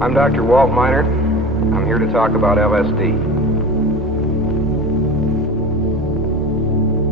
I'm Dr. Walt Miner. I'm here to talk about LSD.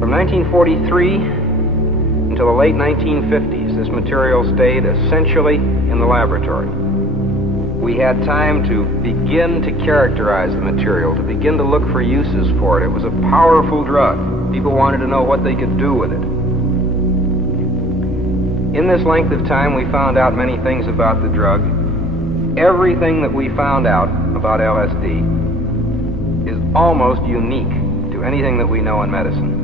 From 1943 until the late 1950s, this material stayed essentially in the laboratory. We had time to begin to characterize the material, to begin to look for uses for it. It was a powerful drug. People wanted to know what they could do with it. In this length of time, we found out many things about the drug. Everything that we found out about LSD is almost unique to anything that we know in medicine.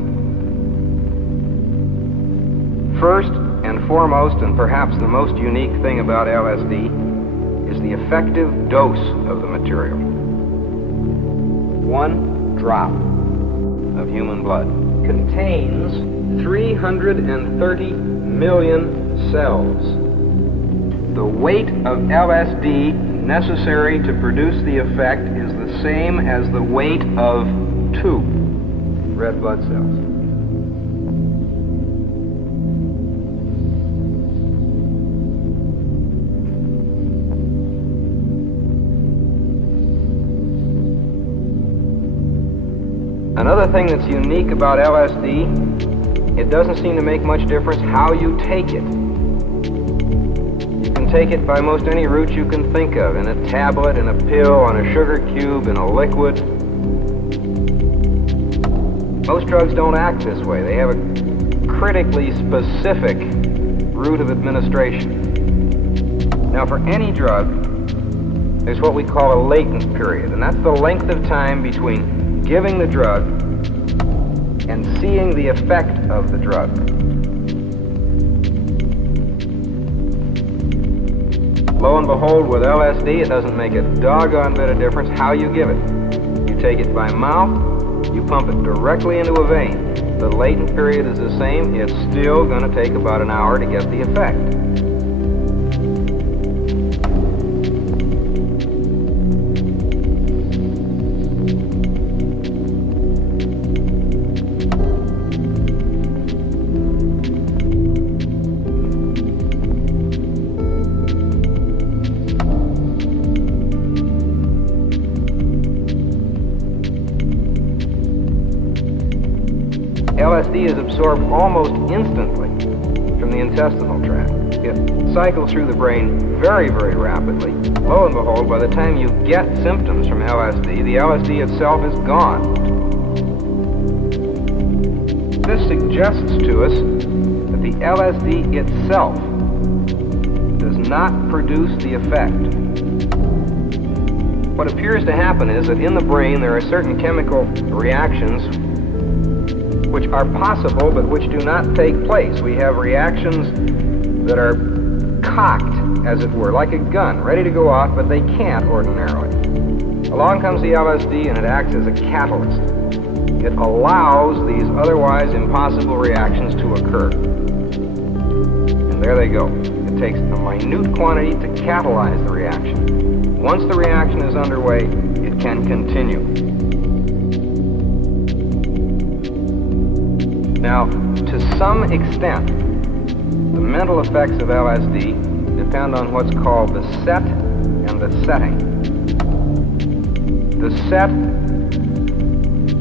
First and foremost, and perhaps the most unique thing about LSD, is the effective dose of the material. 1 drop of human blood contains 330 million cells. The weight of LSD necessary to produce the effect is the same as the weight of 2 red blood cells. Another thing that's unique about LSD, it doesn't seem to make much difference how you take it. You can take it by most any route you can think of, in a tablet, in a pill, on a sugar cube, in a liquid. Most drugs don't act this way. They have a critically specific route of administration. Now, for any drug, there's what we call a latent period, and that's the length of time between giving the drug and seeing the effect of the drug. Lo and behold, with LSD, it doesn't make a doggone bit of difference how you give it. You take it by mouth, you pump it directly into a vein. The latent period is the same. It's still going to take about an hour to get the effect. LSD is absorbed almost instantly from the intestinal tract. It cycles through the brain very, very rapidly. Lo and behold, by the time you get symptoms from LSD, the LSD itself is gone. This suggests to us that the LSD itself does not produce the effect. What appears to happen is that in the brain there are certain chemical reactions which are possible but which do not take place. We have reactions that are cocked, as it were, like a gun, ready to go off, but they can't ordinarily. Along comes the LSD and it acts as a catalyst. It allows these otherwise impossible reactions to occur. And there they go. It takes a minute quantity to catalyze the reaction. Once the reaction is underway, it can continue. Now, to some extent, the mental effects of LSD depend on what's called the set and the setting. The set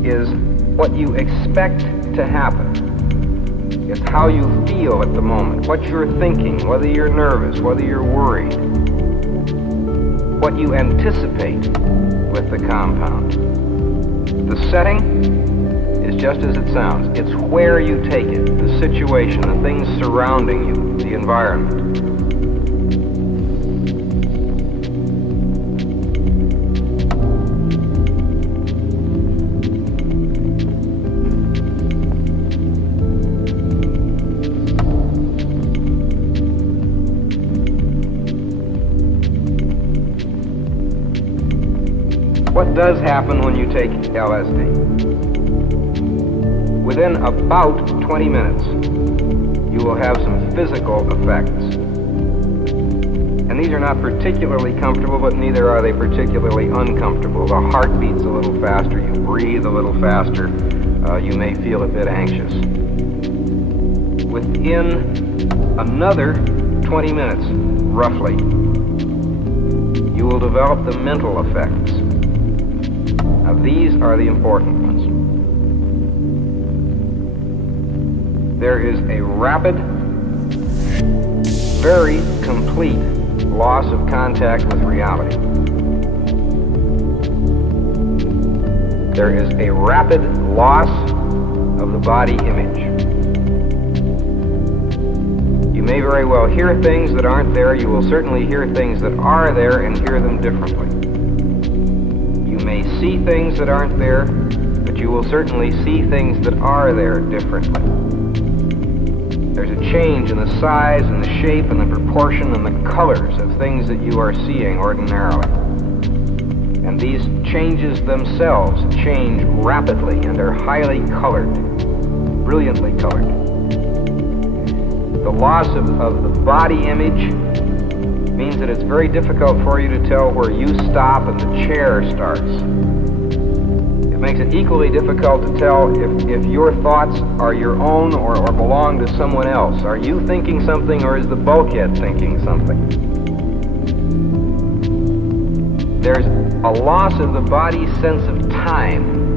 is what you expect to happen. It's how you feel at the moment, what you're thinking, whether you're nervous, whether you're worried, what you anticipate with the compound. The setting is just as it sounds. It's where you take it, the situation, the things surrounding you, the environment. What does happen when you take LSD? Within about 20 minutes, you will have some physical effects. And these are not particularly comfortable, but neither are they particularly uncomfortable. The heart beats a little faster, you breathe a little faster, you may feel a bit anxious. Within another 20 minutes, roughly, You will develop the mental effects. Now, these are the important ones. There is a rapid, very complete loss of contact with reality. There is a rapid loss of the body image. You may very well hear things that aren't there. You will certainly hear things that are there and hear them differently. You may see things that aren't there, but you will certainly see things that are there differently. There's a change in the size and the shape and the proportion and the colors of things that you are seeing ordinarily. And these changes themselves change rapidly and are highly colored, brilliantly colored. The loss of the body image means that it's very difficult for you to tell where you stop and the chair starts. It makes it equally difficult to tell if your thoughts are your own or belong to someone else. Are you thinking something or is the bulkhead thinking something? There's a loss of the body's sense of time.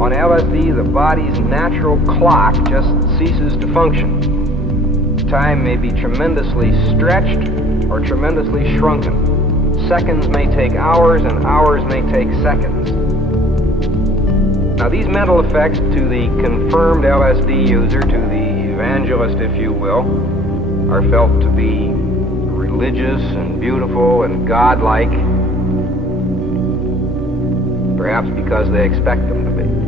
On LSD, the body's natural clock just ceases to function. Time may be tremendously stretched or tremendously shrunken. Seconds may take hours and hours may take seconds. Now, these mental effects to the confirmed LSD user, to the evangelist, if you will, are felt to be religious and beautiful and godlike, perhaps because they expect them to be.